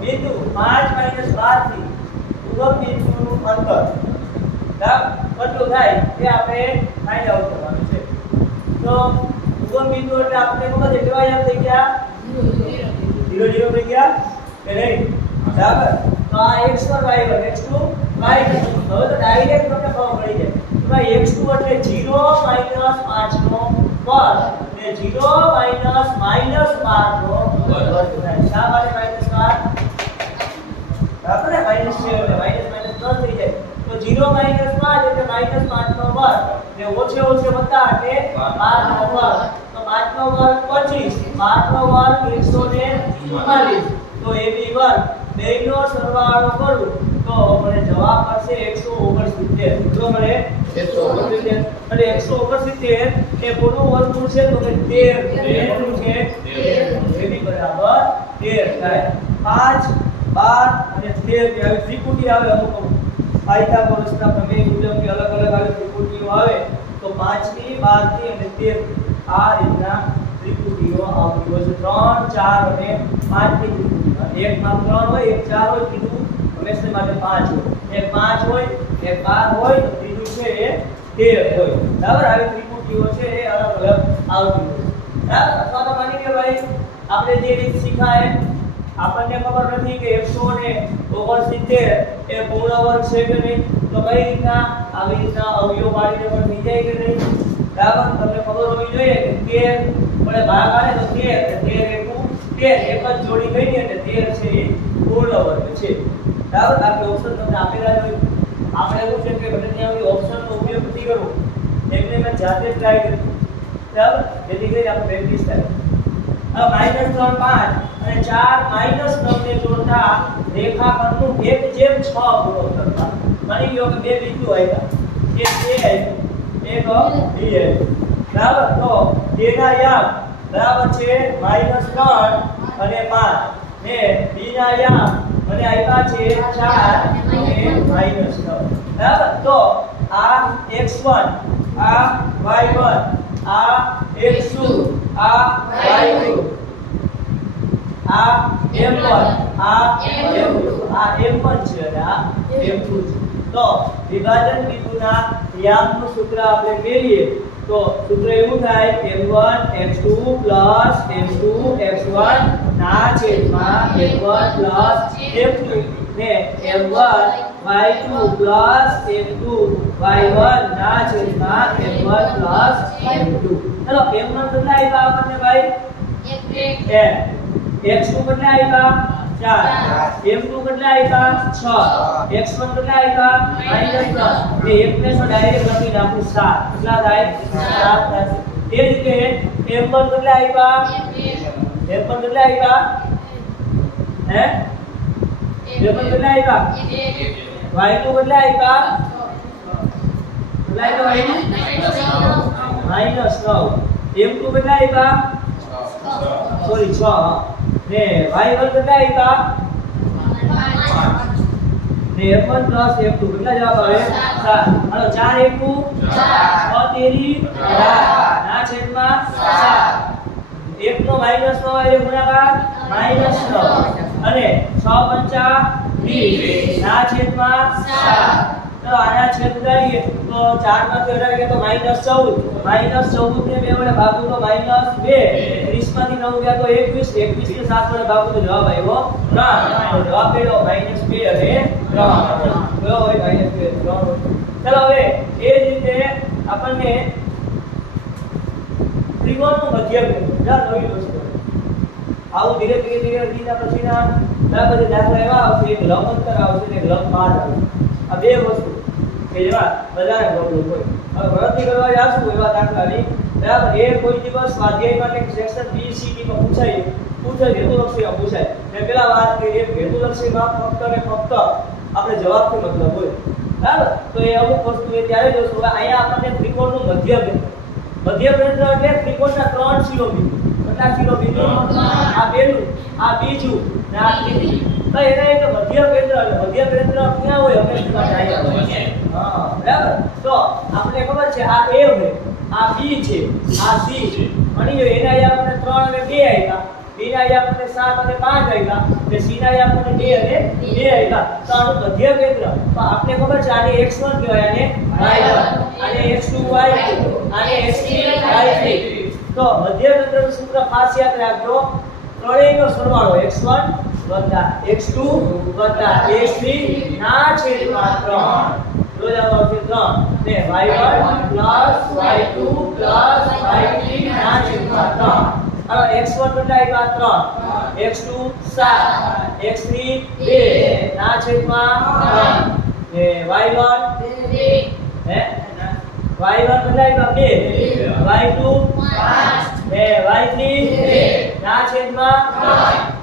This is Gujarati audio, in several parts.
બિંદુ 5 - 12 થી ઉગમ બિંદુનું અંતર કેટલું થાય તે આપણે ફાઇન્ડ આઉટ કરવાનું છે. તો ઉગમ બિંદુ એટલે આપણે ખબર છે કેવા યાદ થઈ ગયા 0 0 થઈ ગયા કે નહીં બરાબર. તો આ x1 y1 x2 y2 હવે તો ડાયરેક્ટ તમને ખબર પડી જાય કે ભાઈ x2 એટલે 0 - 5 નો વર્ગ ને 0 - -12 નો વર્ગ થાય. શા માટે -12 બરાબર ને -2 એટલે -3 થઈ જાય. તો 0 - 5 એટલે -5 નો વર્ગ ને ઓછે ઓછે વત્તા એટલે 12 નો વર્ગ. તો 5 નો વર્ગ 25 12 નો વર્ગ 144. તો એ બી વર્ગ બેનો સરવાળો કરું તો મને જવાબ મળશે 169. જો મને 169 અને 169 એ કોનું વર્ગમૂળ છે તો કે 13 કેટલું છે 13 એ બી બરાબર 13 થાય. 5 12 અને 13 કે આવી ત્રિપુટી આવે અમુક પાયથાગોરસના પ્રમેય મુજબ અલગ અલગ આવી ત્રિપુટીઓ આવે તો 5 ની 12 ની અને 13 આ રીતના ત્રિપુટીઓ આવતી હોય છે. 3 4 અને 5 ની ત્રિપુટી એક માં 3 હોય એક 4 હોય ત્રીજું હંમેશા માટે 5 હોય. એક 5 હોય એક 12 હોય તો ત્રીજું છે એ 13 હોય. બરાબર આવી ત્રિપુટીઓ છે એ અલગ અલગ આવતી હોય. બરાબર. અથવા તો માની લો ભાઈ આપણે જે રીત શીખાય આપણને ખબર નથી કે 169 એ પૂર્ણ વર્ગ છે કે નહીં તો કઈ રીતના આવી રીતના અવયવ પાડીને પણ થઈ જાય કે નહીં. બરાબર. તમને ખબર હોવી જોઈએ કે 13 વડે ભાગ આવે તો 13 એકુ 13 એક જ જોડી ગઈ ને એટલે 13 છે એ પૂર્ણ વર્ગ છે. બરાબર. બાકી ઓપ્શન તમને આપેલા જ હોય. આપણે એવું છે કે ભલે ત્યાં ઓપ્શનનો ઉપયોગ નથી કરવો એમને મેં જાતે ટ્રાય કરી. બરાબર. જેથી કરીને આપણે પ્રેક્ટિસ થાય. હવે -3 5 અને 4 - 9 ને જોડતા રેખાખંડનું 1/6 ગુણોત્તર થાય. માની લો કે બે બિંદુ આવ્યા એક A આવ્યું એક B આવ્યું. બરાબર. તો A ના યામ બરાબર છે -3 અને 5 ને B ના યામ મને આવ્યા છે 4 અને -9. બરાબર. તો આ x1 આ y1 આ x2 આ y2 આ m1 આ m2 આ m1 છે અને આ m2 છે. તો વિભાજન બિંદુના યામનું સૂત્ર આપણે મેળવીએ તો સૂત્ર એવું થાય m1 x2 m2 x1 ના છેદમાં m1 m2 ને m1 y2 m2 y1 ના છેદમાં m1 m2. ચલો m1 કેટલા આવ્યા આપણને ભાઈ 1 x2 કેટલા આવ્યા 4 m2 કેટલા આવ્યા 6 x1 કેટલા આવ્યા -3 ને એક ને ડાયરેક્ટ લખી નાખું 7 કેટલા થાય 7 થશે. એ રીતે m1 કેટલા આવ્યા m1 કેટલા આવ્યા હે m1 કેટલા આવ્યા y2 કેટલા આવ્યા -9 m2 કેટલા આવ્યા સોરી 6 ને y1 કેટલા આવ્યા ને f1 f2 કેટલા જવાબ આવે 7. હાલો 4 એકુ 6 તેરી 18 ના છેદમાં 7 1 નો -9 એ ગુણાકાર -9 અને 6 પંચા 20 ના છેદમાં 7. તો આના છેદ કરીએ તો 4 માંથી 18 ગયા તો -14 ને 2 વડે ભાગો તો -2 30 માંથી 9 ગયા તો 21 21 ને 7 વડે ભાગો તો જવાબ આવ્યો 3. જવાબ આવ્યો -2 અને 3 કયો હોય -2 3. ચલો હવે એ જ રીતે આપણને ત્રિકોણનું મધ્યબિંદુ જા નવી વસ્તુ આવું ધીરે ધીરે દીધા પછીના બરાબર દાખલા એવા આવશે એક લંબ અંતર આવશે ને એક લંબ બાદ આવશે. આ બે વસ્તુ કે જેમાં બધાને પ્રોબ્લેમ હોય. હવે ગણતરી કરવા જાશું એવા દાખલાની બરાબર એ કોઈ દિવસ સ્વાધ્યાય માટે સેક્શન BCD માં પૂછાય હેતુલક્ષીમાં પૂછાય. મેં પેલા વાત કરી એક હેતુલક્ષીમાં ફક્ત ને ફક્ત આપણે જવાબથી મતલબ હોય. બરાબર. તો એ અમુક વસ્તુ એ ત્યારે જોશું. અહીંયા આપણને ત્રિકોણનું મધ્યબિંદુ એટલે ત્રિકોણના 3 શિરોબિંદુ. કેટલા શિરોબિંદુ? આ પહેલું આ બીજું ને આ ત્રીજું. તો એના એક મધ્ય કેન્દ્ર ક્યાં હોય હંમેશા માટે અહીંયા હોય. હા બરાબર. તો આપણે ખબર છે આ A હોય આ B છે આ C છે. માની લો એના અહીંયા આપણે 3 અને 2 આવ્યા B ના અહીંયા આપણને 7 અને 5 આવ્યા એટલે C ના અહીંયા આપણને 2 અને 2 આવ્યા તો આનું મધ્ય કેન્દ્ર તો આપણે ખબર છે આને x1 કહેવાય આને y1 આને x2 y2 આને x3 y3 તો મધ્ય કેન્દ્રનું સૂત્ર ખાસ યાદ રાખજો ત્રણેયનો સરવાળો x1 x2 x3 ના છેદમાં 3 તો જવાબ આવશે 3 ને y1 y2 y3 ના છેદમાં 3 હવે x1 બદલાય 3 x2 7 x3 2 ના છેદમાં 3 ને y1 હે y1 બદલાય 2 y2 5 ને y3 ના છેદમાં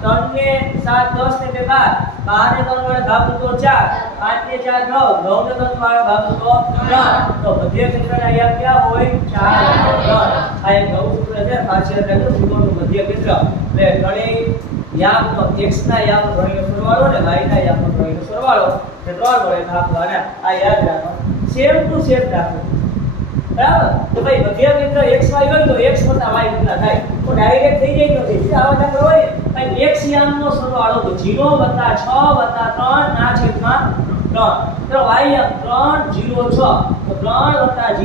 3 ને 7 10 ને 2 12 ને 3 વડે ભાગો તો 4 5 ને 4 9 9 ને 3 વડે ભાગો તો 3 તો મધ્ય કેન્દ્ર અહીંયા ક્યાં હોય 4 3 આ એક નવું સૂત્ર છે પાછળ રાખજો ત્રિકોણનું મધ્ય કેન્દ્ર એટલે ત્રણેય યામનો x ના યામનો ત્રણેયનો સરવાળો ને y ના યામનો ત્રણેયનો સરવાળો એટલે 3 વડે ભાગો અને આ યાદ રાખો સેમ ટુ સેમ રાખો બરાબર તો ભાઈ મધ્ય કેન્દ્ર xy હોય તો x y કેટલા થાય તો ડાયરેક્ટ થઈ જાય તો થઈ આવા દાખલા હોય ભાઈ x યામનો સરવાળો તો 0 6 3 ના છેદમાં 3 તો y યામ 3 0 6 તો 3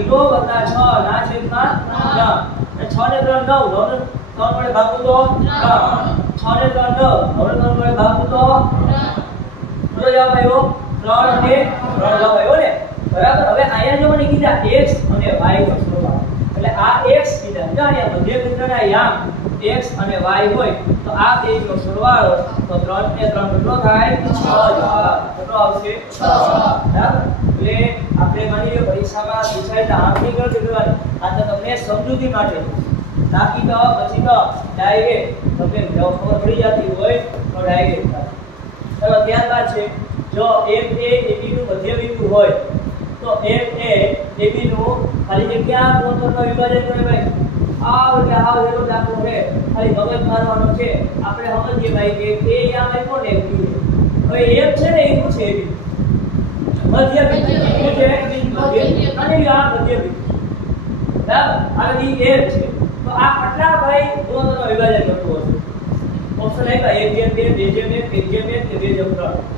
0 6 ના છેદમાં 3 અને 6 ને 3 9 9 3 વડે ભાગો તો 3 6 ને 3 9 હવે 3 વડે ભાગો તો તો જવાબ આવ્યો 3 અને 3 જવાબ આવ્યો ને બરાબર હવે અહીંયા જો મને કીધા x અને y નો સરવાળો એટલે આ x કીધા જો અહીંયા મધ્ય કેન્દ્રના યામ x અને y હોય તો આ બેનો સરવાળો તો 3 ને 3 કેટલો થાય 6 જવાબ કેટલો આવશે 6 બરાબર એટલે આપણે માની લો પરીક્ષામાં પૂછાય તો આંકડી ગણતરી કરવાની આ તો તમને સમજૂતી માટે બાકી તો પછી તો ડાયરેક્ટ તમને જો ખબર પડી જતી હોય તો ડાયરેક્ટ ચલો ત્યારબાદ છે જો f એ ab નું મધ્ય બિંદુ હોય તો f એ ab નું ખાલી જગ્યા કોણમાં વિભાજન કરે ભાઈ આ જેવો દાખલો છે ખાલી મગજ મારવાનો છે આપણે સમજીએ ભાઈ કે a યામ આપ્યો ને હવે f છે ને એ શું છે મધ્ય બિંદુ છે અને આ મધ્ય બિંદુ બરાબર આ ઈ f છે તો આ કેટલા ભાઈ કોણમાં વિભાજન કરતું હશે ઓપ્શન આપ્યા 1 2 2 1 2 3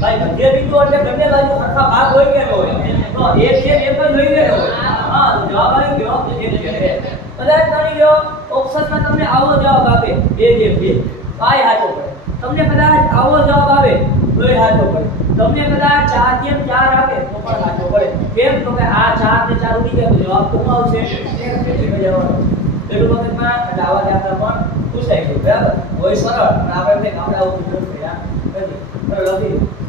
ભાઈ મધ્ય બિંદુ એટલે બંને બાજુ સરખા ભાગ હોય કે હોય તો એક છે એક જ હોય કે હોય હા તો જવાબ આવી ગયો કદાચ માની લો ઓપ્શનમાં તમને આવો જવાબ આપે 2 2 પાય હાચો પડે તમને કદાચ આવો જવાબ આવે તોય હાચો પડે તમને કદાચ 4 4 આપે તો પણ હાચો પડે કેમ તો કે આ 4 ને 4 ઉડી ગયા તો જવાબ કોનો આવશે પેલું વખતમાં એટલે આવા દાખલા પણ પૂછાય છે બરાબર હોય સરળ પણ આપણે ગામડા ઉપર જોઈ રહ્યા નથી લખી